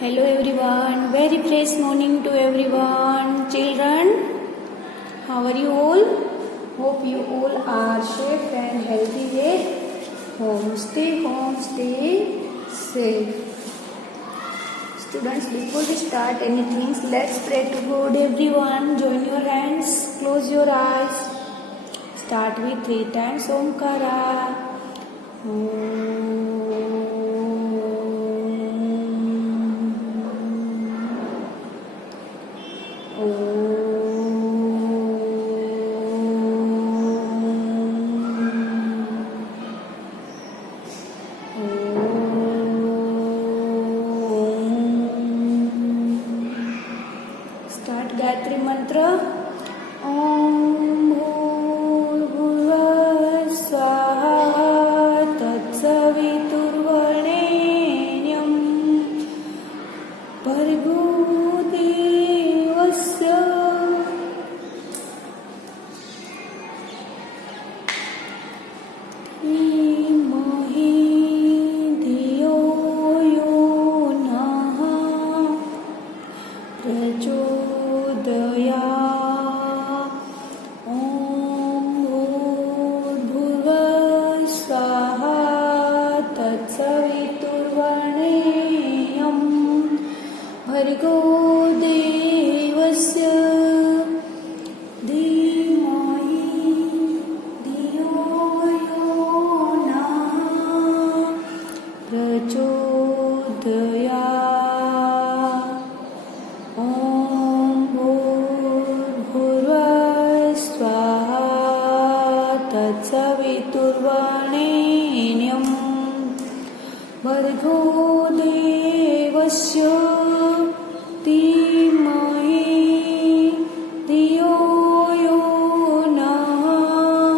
Hello everyone, very fresh morning to everyone. Children, how are you all? Hope you all are safe and healthy at home. Stay safe. Students, before we start anything, let's pray to God. Everyone, join your hands, close your eyes. Start with 3 times Omkara. Start Gayatri Mantra. Om Bhurvasvaha Tatsaviturvarenyam Bhargo Devasya Dhimahi Dhiyo Yo Nah Prachodaya Om Bhurvasvaha Tatsaviturvarenyam Bhargo Devasya Dhimahi Dhiyo Yo Nah Prachodaya Om Bhurvasvaha Tatsaviturvarenyam Bhargo Devasya Dhimahi Dhiyo Yo Nah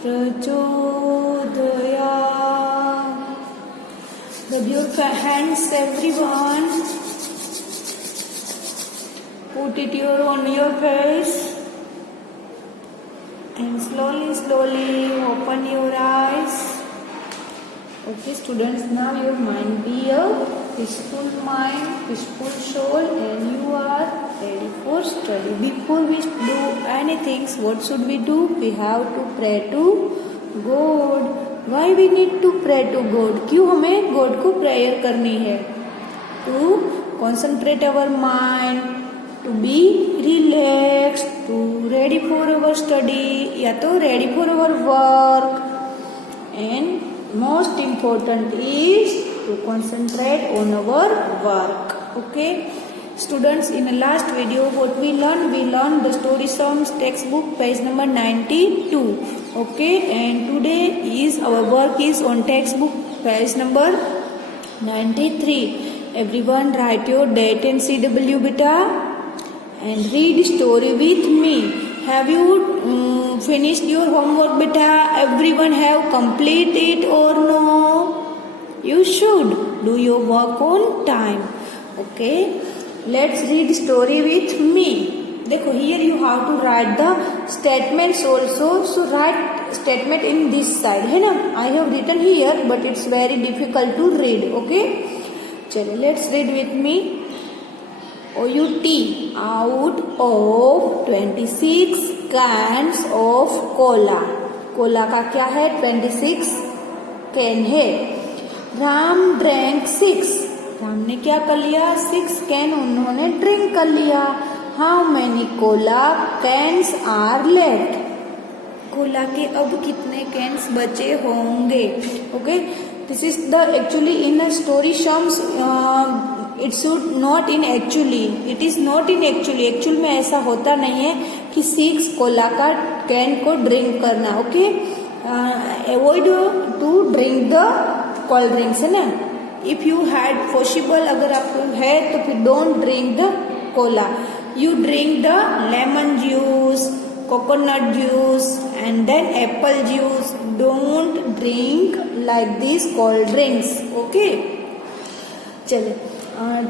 Prachodaya. Rub your hands, everyone. Put it on your face and slowly open your eyes. Okay, students, now your mind be a peaceful mind, peaceful soul, and you are ready for study. Before we do anything, what should we do? We have to pray to God. Why we need to pray to God? क्यों हमें God को prayer करनी है? To concentrate our mind, to be relaxed, to ready for our study, या तो ready for our work, and most important is to concentrate on our work. Okay, students, in the last video what we learned the story songs textbook page number 92. Okay, and today is our work is on textbook page number 93. Everyone write your date and CW beta and read story with me. Have you finished your homework beta? Everyone have complete it or no? You should do your work on time. Okay, let's read story with me. देखो, here you have to write the statements also. So write statement in this side, है ना? I have written here, but it's very difficult to read. Okay, चलो, let's read with me. OUT, out of 26 cans of cola. Cola का क्या है? 26 can है. Ram drank 6. Ram ने क्या कर लिया? 6 कैन उन्होंने ड्रिंक कर लिया. How many cola cans are left? Cola के अब कितने कैंस बचे होंगे? Okay, this is the actually in a story sums. It should not in actually. It is not in actually. Actual में ऐसा होता नहीं है कि 6 कोला का कैन को ड्रिंक करना. Okay, avoid to drink the cold drinks, है ना? इफ यू हैड पॉसिबल, अगर आपको है तो फिर don't drink the Cola. You drink the lemon juice, coconut juice, and then apple juice. Don't drink like these cold drinks. Okay. चलो,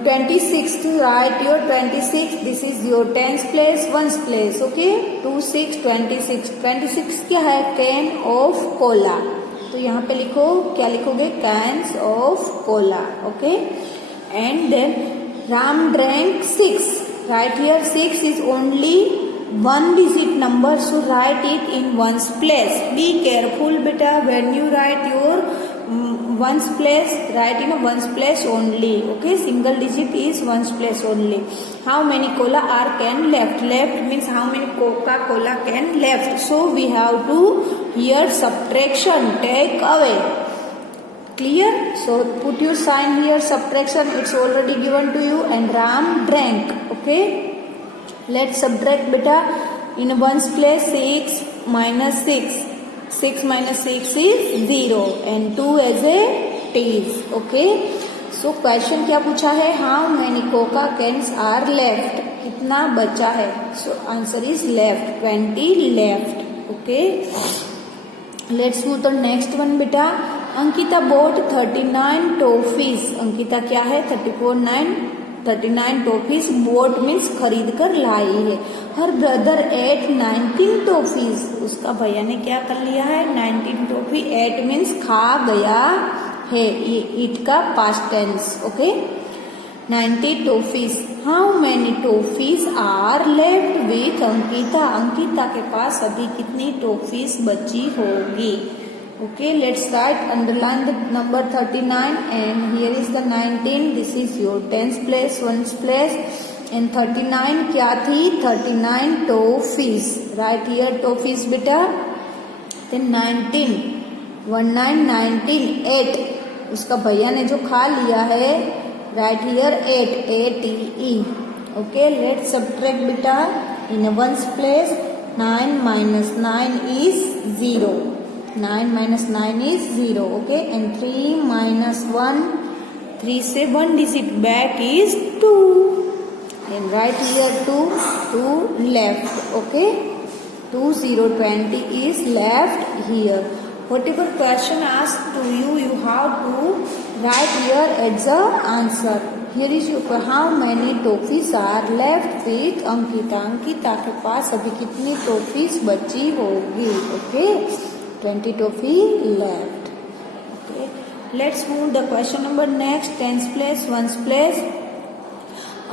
26 to write your 26. This is your tens place, ones place. Okay. 2, 6, 26. 26 क्या है? Can of cola. तो यहाँ पे लिखो, क्या लिखोगे? Cans of cola. Okay, and then Ram drank 6. Right here 6 is only one digit number, so write it in ones place. Be careful beta, when you write your ones place, write in a ones place only. Okay, single digit is ones place only. How many cola are can left? Left means how many Coca-Cola can left. So we have to here subtraction, take away. Clear? So put your sign here, subtraction, it's already given to you, and Ram drank. Okay, let's subtract beta. In ones place 6 minus 6. 6 minus 6 is 0 and 2 as a is. Okay, so question क्या पूछा है? How many Coca cans are left? कितना बचा है? So answer is left, 20 left. Okay, let's move to next one beta. Ankita bought 39 toffees. Ankita क्या है? 39 toffees boat means खरीद कर लाई है. Her brother ate 19 toffees. उसका भैया ने क्या कर लिया है? 19 टॉफी. एट मीन्स खा गया है, ये ईट का past tense. Okay, 90 toffees. How many toffees are left with Ankita? Ankita के पास अभी कितनी टॉफीज बची होगी? Okay, let's write, underline the number 39 and here is the 19. This is your tens place, ones place, and 39 क्या थी? 39 toffees. Right here toffees beta. Then 19, 19, 8. उसका भैया ने जो खा लिया है, right here 8, A-T-E. Okay, let's subtract beta. In a ones place, 9 minus 9 is 0. 9 minus 9 is 0. Okay, and 3 minus 1, 3 से 1 digit back is 2. And right here 2 left. Okay, 2 0 20 is left here. Whatever question asked to you, you have to write here as the answer. Here is your how many toffees are left with Ankita? Ankita के पास अभी कितनी toffees बची होगी? Okay, 20 toffee left. Okay, let's move the question number next. Tens place, ones place.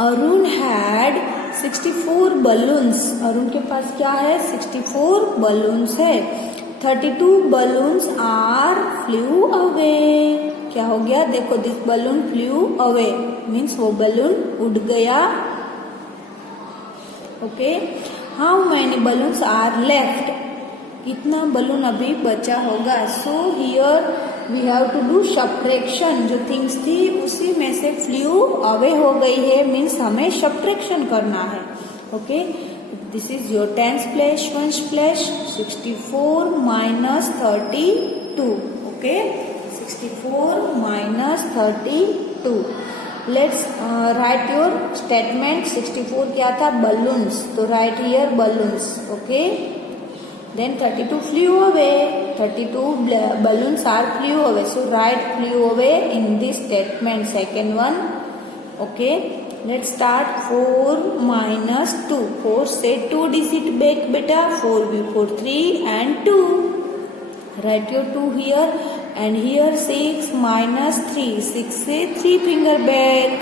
Arun had 64 balloons. Arun के पास क्या है? 64 balloons है. 32 balloons are flew away. क्या हो गया? देखो, this balloon flew away means वो balloon उड़ गया. Okay, how many balloons are left? कितना बलून अभी बचा होगा? So here we have to do subtraction. जो थिंग्स थी उसी में से फ्लू अवे हो गई है मीन्स हमें सब्ट्रैक्शन करना है. Okay, this is your tense place, ones place. 64 minus 32. Okay, 64 minus 32. Let's write your statement. 64 क्या था? बलून्स. तो right here balloons. Okay, then 32 flew away. 32 balloons are flew away. So write flew away in this statement, second one. Okay, let's start. 4 minus 2. 4 से 2 digit back beta. 4 before 3 and 2. Write your 2 here and here 6 minus 3. 6 से 3 finger back.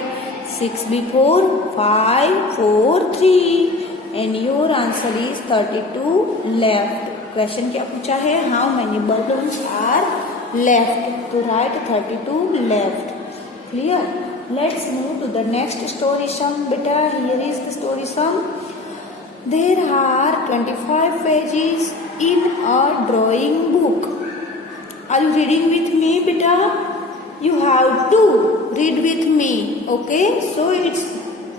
6 before 5, 4, 3. And your answer is 32 left. Question क्या पूछा है? How many balloons are left? To write 32 left. Clear? Let's move to the next story sum. Beta, here is the story sum. There are 25 pages in a drawing book. Are you reading with me, beta? You have to read with me. Okay? So it's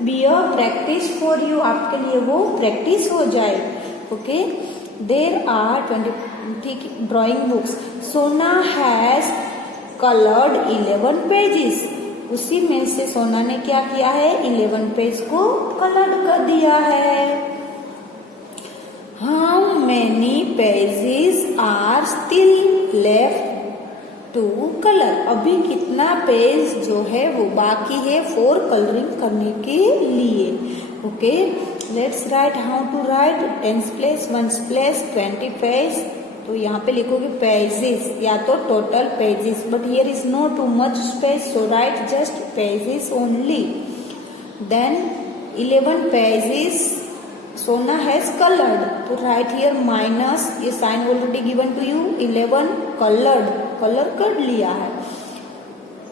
be a practice for you. आपके लिए वो practice हो जाए. Okay? There are 20 drawing books. Sona has colored 11 pages. उसी में से सोना ने क्या किया है? 11 पेज को कलर कर दिया है. How many pages are still left to color? अभी कितना पेज जो है वो बाकी है फॉर कलरिंग करने के लिए. Okay, let's write. How to write? Tens place, ones place, 20 page. तो यहाँ पे लिखोगे पेजेस या तो total pages, but here is no too much space, so write just pages only. Then 11 pages Sona has colored. तो write here minus, ये sign already given to you. 11 colored, color कर लिया है,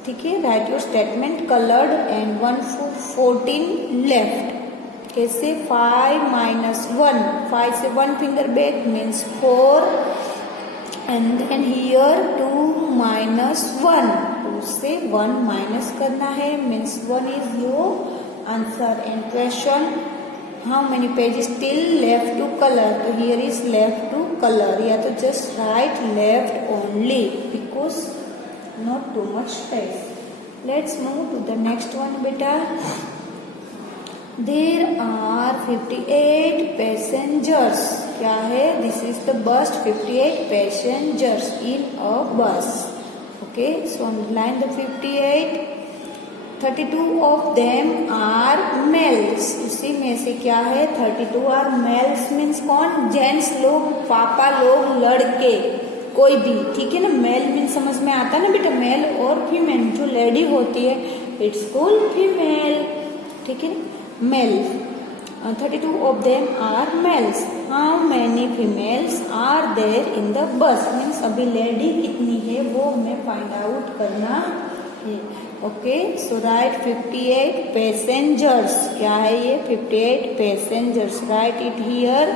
ठीक है. Right your statement colored and 14 left. कैसे? 5 minus 1, 5 से 1 finger back means 4, and then here 2 minus 1, 2 से 1 minus करना है means 1 is your answer. And question, how many pages still left to color? तो here is left to color, या तो just write left only because not too much space. Let's move to the next one beta. There are 58 passengers. क्या है? This is the bus. 58 passengers in a bus. Okay, so underline the 58. 32 of them are males. उसी में से क्या है? 32 are males means कौन? Gents लोग, पापा लोग, लड़के, कोई भी, ठीक है ना. मेल मीन समझ में आता है ना बेटा, मेल और फीमेल. जो लेडी होती है इट्स कॉल्ड फीमेल, ठीक है. Male 32 of them are males. How many females are there in the bus? Means अभी लेडी कितनी है वो हमें फाइंड आउट करना है. Okay, so write 58 passengers. क्या है ये? 58 passengers. Write it here.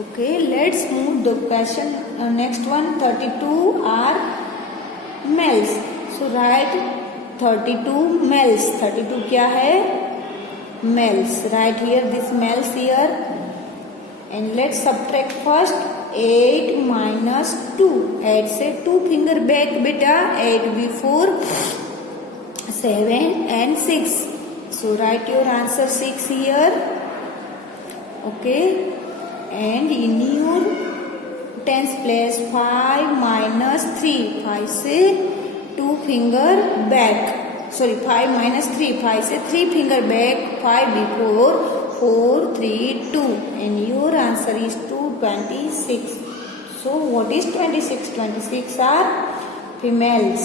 Okay, let's move the question. Next one, 32 are males. So write 32 males. 32 क्या है? Males. Write here this males here and let's subtract first. 8 minus 2. 8 से 2 finger back बेटा. 8 before 7 and 6. So write your answer 6 here. Okay, and in your tens place 5 minus 3. 5 से 2 finger back. Sorry, 5 minus 3. 5 से 3 finger back. 5 before 4, 3, 2. And your answer is 26. So what is 26? 26 are females.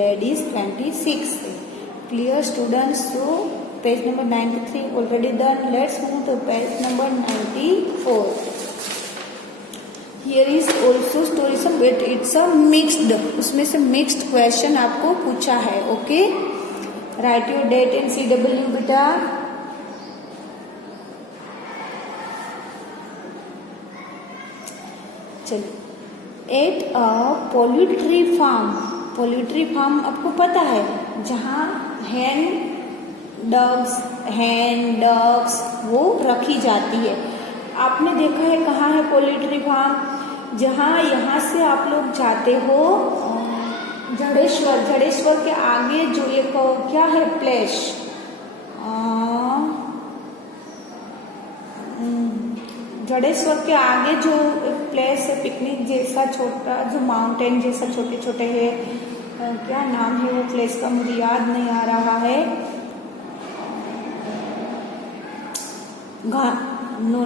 Ladies 26. Clear students? So page number 93 already done. Let's move to page number 94. Here is also story some, but it's a mixed. उसमें से mixed question आपको पूछा है. Okay, write your date and CW बेटा. चलिए, at a poultry farm. Poultry farm आपको पता है जहाँ हैन डग्स वो रखी जाती है. आपने देखा है कहाँ है पोल्ट्री फार्म? जहाँ यहाँ से आप लोग जाते हो जड़ेश्वर के आगे जो एक क्या है प्लेस, जड़ेश्वर के आगे जो एक प्लेस है पिकनिक जैसा छोटा, जो माउंटेन जैसा छोटे छोटे है, क्या नाम है वो प्लेस का मुझे याद नहीं आ रहा है. नो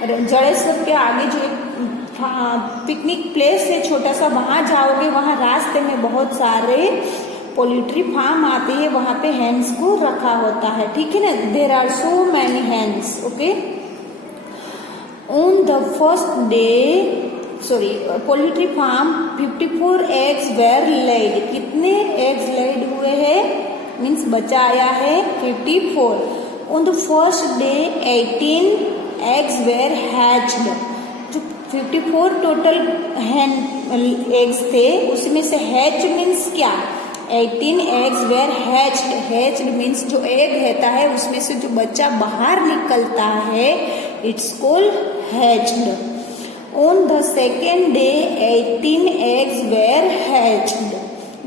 जड़ेश्वर के आगे जो एक पिकनिक प्लेस है छोटा सा, वहां जाओगे, वहां रास्ते में बहुत सारे पोल्ट्री फार्म आते हैं, वहां पे हैंस को रखा होता है, ठीक है ना. There are so many hens. Okay, on the first day poultry farm 54 eggs were laid. कितने एग्स लेड हुए हैं? मीन्स बच्चा आया है 54. On the first day 18 eggs were hatched. जो 54 टोटल हैन एग्स थे उसमें से हैच मीन्स क्या? 18 eggs were hatched. hatched means जो एग रहता है उसमें से जो बच्चा बाहर निकलता है it's called hatched. On the second day 18 eggs were hatched.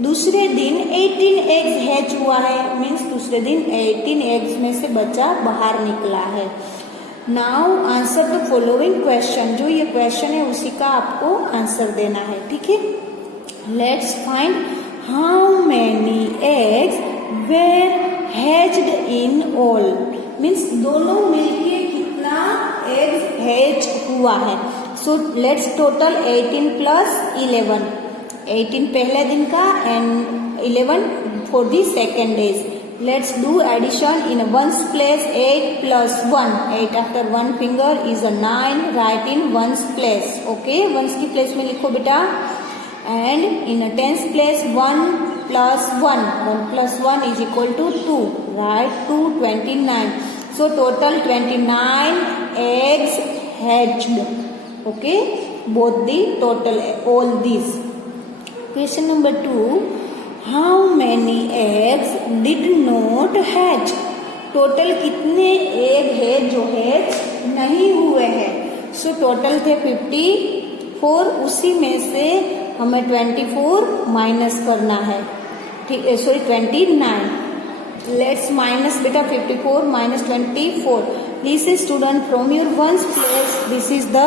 दूसरे दिन 18 eggs हैच हुआ है मीन्स दूसरे दिन 18 eggs में से बच्चा बाहर निकला है. Now answer the following question. जो ये क्वेश्चन है उसी का आपको आंसर देना है, ठीक है. Let's find how many eggs were hatched in all. Means दोनों मिलके कितना एग्स हैच हुआ है. So let's total 18 plus 11. 18 पहले दिन का and 11 for the second days. Let's do addition in ones place. 8 plus 1. 8 after one finger is a 9. Write in ones place. Okay, ones की place में लिखो बेटा. And in a tens place 1 plus 1. 1 plus 1 is equal to 2. Write 2 29. So total 29 eggs hatched. Okay, both the total all these. Question number 2. How many eggs did not hatch? Total कितने egg है जो hatch नहीं हुए हैं? So total थे 54. उसी में से हमें 24 माइनस करना है. ठीक है, सॉरी 29. लेट्स माइनस बेटा 54 minus 24. Listen student, from your ones place this is the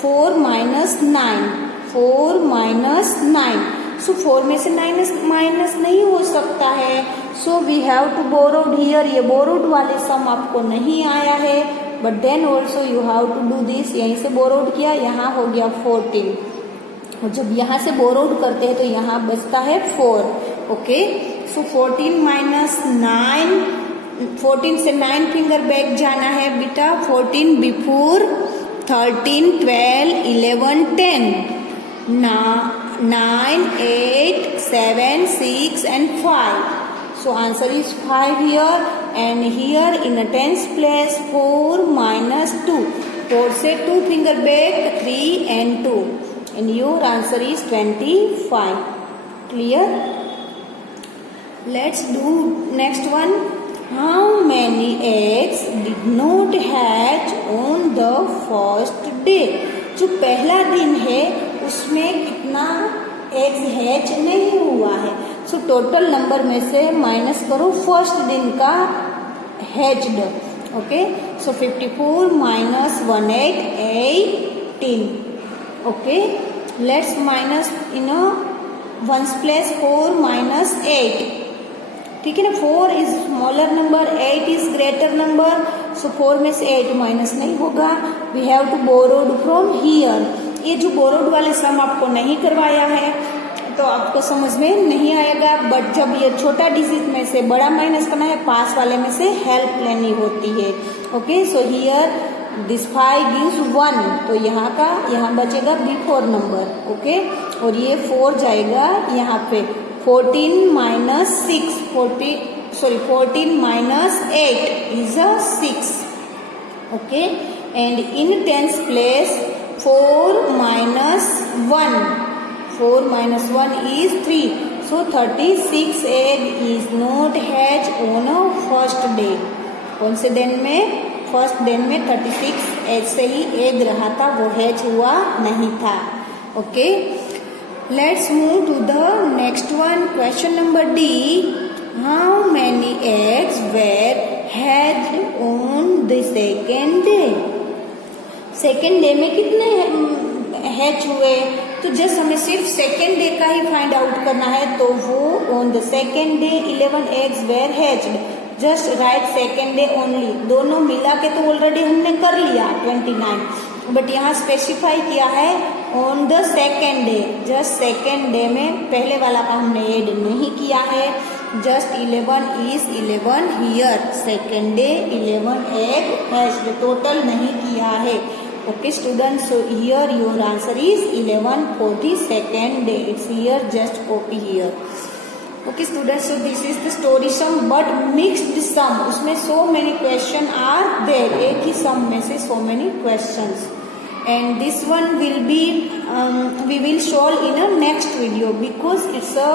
4 minus 9. 4 minus 9. So 4 में से माइनस नहीं हो सकता है. So we have to borrowed here. ये बोरोड वाले सम आपको नहीं आया है, but then also you have to do this. यहीं से बोरोड किया, यहाँ हो गया 14. और जब यहाँ से बोरोड करते हैं तो यहाँ बचता है 4. ओके, सो 14 माइनस 9. 14 से 9 फिंगर बैक जाना है बेटा. 14 before 13 12 11 10. 9 8 7 6 and 5. So answer is 5 here. And here in a tens place 4 minus 2. 4 से 2 finger back 3 and 2. And your answer is 25. Clear? Let's do next one. How many eggs did not hatch on the first day? जो पहला दिन है उसमें कितना eggs hatch नहीं हुआ है. सो टोटल नंबर में से माइनस करो फर्स्ट दिन का हैच्ड. Okay, so 54 minus 18 18. Okay, let's minus in ones place 4 minus 8. ठीक है ना, 4 is smaller number, 8 is greater number. So 4 में से 8 माइनस नहीं होगा. We have to borrowed from here. ये जो बोरोड वाले सम आपको नहीं करवाया है तो आपको समझ में नहीं आएगा, बट जब ये छोटा डिजिट में से बड़ा माइनस करना है, पास वाले में से हेल्प लेनी होती है. Okay, so here this 5 gives 1. तो यहाँ बचेगा बिफोर नंबर. ओके, और ये 4 जाएगा यहाँ पे. 14 minus 6 14 minus 8 is a 6. Okay, and in tens place 4 minus 1. 4 minus 1 is 3. So 36 egg is not hatched on a first day. कौन से दिन में? फर्स्ट दिन में 36 ऐसे ही एग रहा था, वो हैच हुआ नहीं था. Okay, let's move to the next one. Question number D. How many eggs were hatched on the second day? Second day में कितने हैच हुए? तो जस्ट हमें सिर्फ सेकेंड डे का ही फाइंड आउट करना है. तो वो on the second day 11 eggs were hatched. Just write second day only. दोनों मिला के तो ऑलरेडी हमने कर लिया 29, बट यहाँ स्पेसिफाई किया है on the second day. Just second day में पहले वाला का हमने ऐड नहीं किया है. Just 11 is 11 here. Second day 11 egg hatched, total नहीं किया है. Okay students, so here your answer is 11 for the second day. It's here, just copy here. Okay students, so this is the story sum but mixed sum. उसमें so many question are there. एक ही sum में से so many questions. And this one will be we will solve in a next video because it's a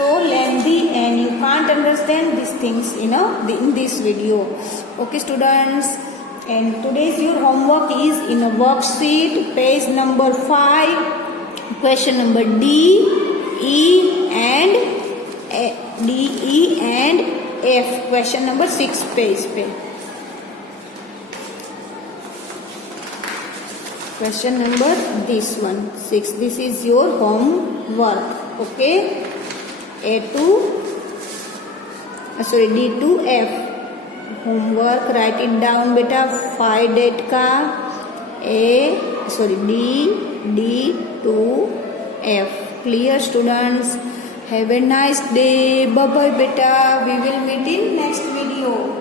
so lengthy and you can't understand these things in this video. Okay students, and today's your homework is in a worksheet page number 5, question number D, E and F. Question number 6 page पे. Question number this one 6. This is your homework. Okay, D to F. Homework right it down बेटा. 5 date का D to F. Clear students? Have a nice day. Bye bye beta. We will meet in next video.